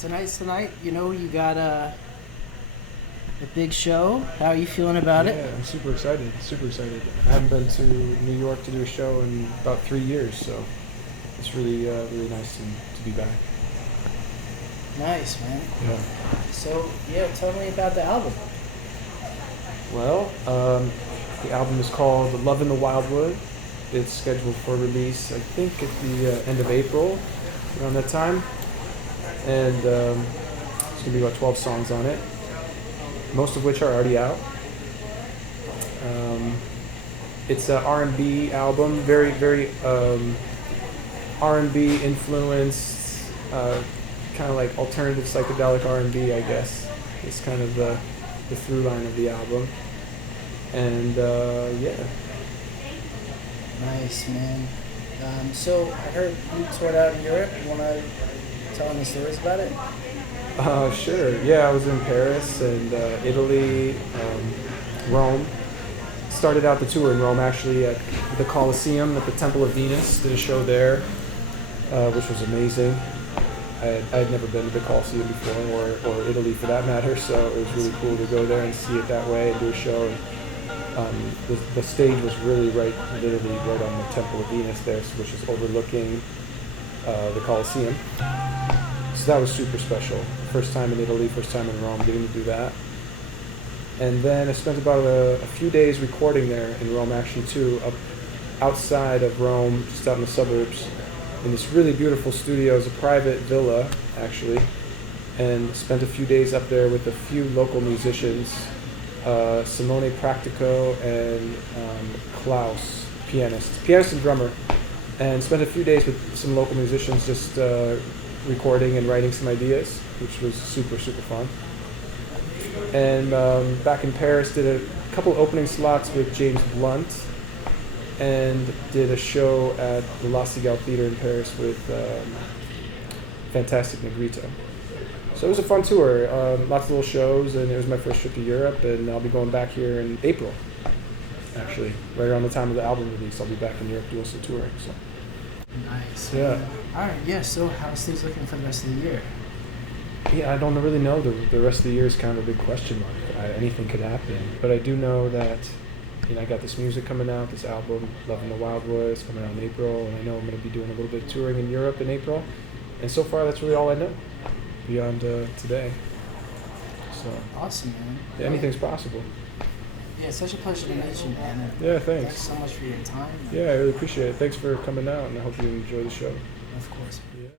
Tonight, you got a big show. How are you feeling about Yeah, it? I'm super excited. Super excited. I haven't been to New York to do a show in about 3 years, so it's really nice to be back. Nice, man. Yeah. So, yeah, tell me about the album. Well, the album is called "Love in the Wildwood." It's scheduled for release, I think, at the end of April, around that time, and it's gonna be about 12 songs on it, most of which are already out. Um, it's an R&B album, very R&B influenced, kind of like alternative psychedelic R&B, I guess. It's kind of the through line of the album, and yeah. Nice, man. So, I heard you toured out in Europe. You want to tell any stories about it? Sure. Yeah, I was in Paris and Italy, Rome. Started out the tour in Rome actually at the Colosseum at the Temple of Venus. Did a show there, which was amazing. I had never been to the Colosseum before, or Italy for that matter, so it was really cool to go there and see it that way and do a show. And, the stage was really literally right on the Temple of Venus there, which is overlooking the Colosseum. So that was super special. First time in Italy, first time in Rome, getting to do that. And then I spent about a few days recording there in Rome, actually, too, up outside of Rome, just out in the suburbs, in this really beautiful studio. It was a private villa, actually, and spent a few days up there with a few local musicians, Simone Practico and Klaus, pianist and drummer, and spent a few days with some local musicians just recording and writing some ideas, which was super fun. And back in Paris, did a couple opening slots with James Blunt, and did a show at the La Cigale Theater in Paris with Fantastic Negrito. So it was a fun tour, lots of little shows, and it was my first trip to Europe, and I'll be going back here in April, actually, right around the time of the album release. I'll be back in Europe doing some touring. So. Nice. Yeah. All right, yeah, so how's things looking for the rest of the year? Yeah, I don't really know. The rest of the year is kind of a big question mark. Anything could happen. But I do know that, I got this music coming out, this album, Love in the Wildwood, is coming out in April, and I know I'm going to be doing a little bit of touring in Europe in April. And so far, that's really all I know beyond today. So Awesome, man. anything's possible. Yeah, it's such a pleasure to meet you, man. Yeah, Thanks thanks. so much for your time. Yeah, I really appreciate it. Thanks for coming out, and I hope you enjoy the show. Of course. Yeah.